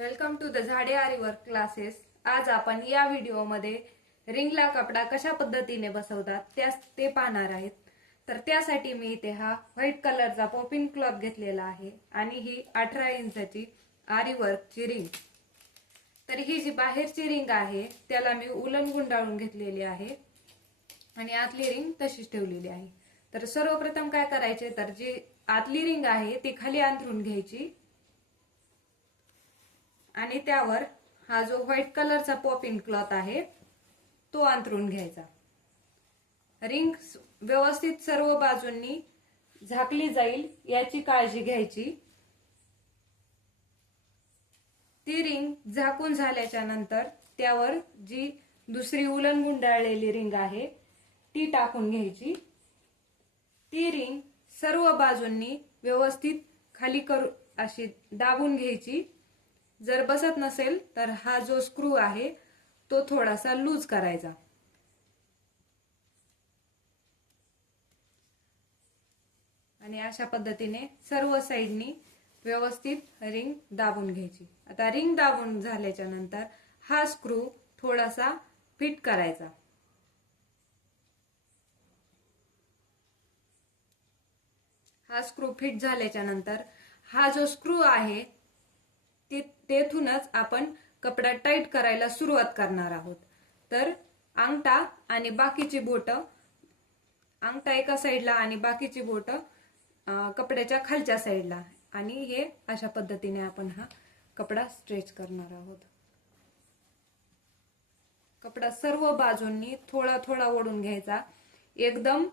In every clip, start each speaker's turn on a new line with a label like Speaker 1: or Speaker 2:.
Speaker 1: Welcome to the झाडे आरी work classes. आज आपण या व्हिडिओमध्ये रिंगला कपडा कशा पद्धतीने बसवतात त्यास ते पाहणार आहेत. तर त्यासाठी मी इथे हा व्हाईट कलरचा पॉपिंग क्लॉथ घेतलेला आहे आणि ही अठरा इंचाची आरी वर्कची रिंग. तर ही जी बाहेरची रिंग आहे त्याला मी उलन गुंडाळून घेतलेली आहे आणि आतली रिंग तशीच ठेवलेली आहे. तर सर्वप्रथम काय करायचे तर जी आतली रिंग आहे ती खाली अंथरून घ्यायची. आणि त्यावर हा जो व्हाईट कलरचा पॉपिंग क्लॉथ आहे तो अंतरून घ्यायचा. रिंग व्यवस्थित सर्व बाजूंनी झाकली जाईल याची काळजी घ्यायची. ती रिंग झाकून झाल्याच्यानंतर त्यावर जी दुसरी उलन गुंडाळलेली रिंग आहे ती टाकून घ्यायची. ती रिंग सर्व बाजूंनी व्यवस्थित खाली करू अशी दाबून घ्यायची. जर बसत नसेल तर हा जो स्क्रू आहे तो थोडासा लूज करायचा. आणि अशा पद्धतीने सर्व साईडनी व्यवस्थित रिंग दाबून घ्यायची. आता रिंग दाबून झाल्याच्यानंतर हा स्क्रू थोडासा फिट करायचा. हा स्क्रू फिट झाल्याच्यानंतर हा जो स्क्रू आहे ते तेथूनच आपण कपडा टाईट करायला सुरुवात करणार आहोत. तर अंगठा आणि बाकीची बोट अंगठा एका साईडला आणि बाकीची बोट कपड्याच्या खालच्या साईडला. आणि हे अशा पद्धतीने आपण हा कपडा स्ट्रेच करणार आहोत. कपडा सर्व बाजूंनी थोडा थोडा ओढून घ्यायचा. एकदम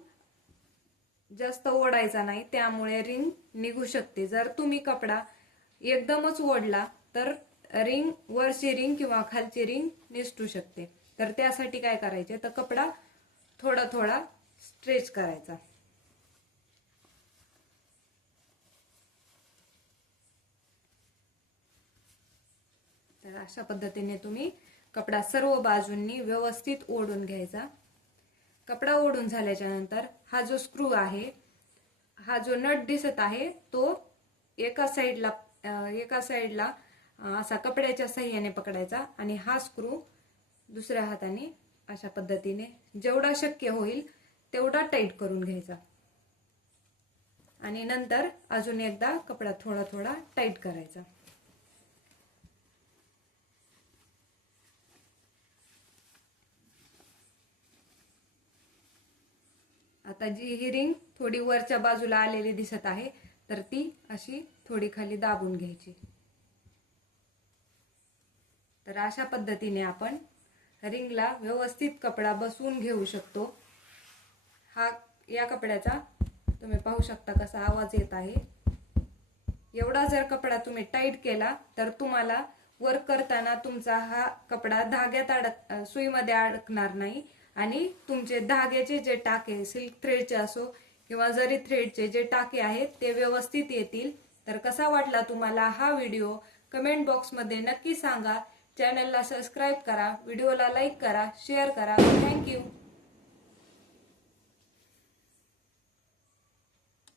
Speaker 1: जास्त ओढायचा नाही त्यामुळे रिंग निघू शकते. जर तुम्ही कपडा एकदमच ओढला तर रिंग वरची रिंग किंवा खालची रिंग निसटू शकते. तर त्यासाठी काय करायचे? तर कपडा थोडा थोडा स्ट्रेच करायचा. तर अशा पद्धतीने तुम्ही कपडा सर्व बाजूंनी व्यवस्थित ओढून घ्यायचा. कपडा ओढून झाल्याच्यानंतर हा जो स्क्रू आहे हा जो नट दिसत आहे तो एका साईडला एका साईडला असा कपड्याच्या सहाय्याने पकडायचा आणि हा स्क्रू दुसऱ्या हाताने अशा पद्धतीने जेवढा शक्य होईल तेवढा टाईट करून घ्यायचा. आणि नंतर अजून एकदा कपडा थोडा थोडा टाईट करायचा. आता जी ही रिंग थोडी वरच्या बाजूला आलेली दिसत आहे तर ती अशी थोडी खाली दाबून घ्यायची. तर अशा पद्धतीने आपण रिंगला व्यवस्थित कपडा बसवून घेऊ शकतो. हा या कपड्याचा तुम्ही पाहू शकता कसा आवाज येत आहे. एवढा जर कपडा तुम्ही टाईट केला तर तुम्हाला वर्क करताना तुमचा हा कपडा धाग्यात अडक सुईमध्ये अडकणार नाही. आणि तुमचे धाग्याचे जे टाके सिल्क थ्रेडचे असो किंवा जरी थ्रेडचे जे टाके आहेत ते व्यवस्थित येतील तर कसा वाटला तुम्हाला हा व्हिडिओ कमेंट बॉक्समध्ये नक्की सांगा. चॅनलला सबस्क्राईब करा. व्हिडिओला लाईक करा. शेअर करा. थँक्यू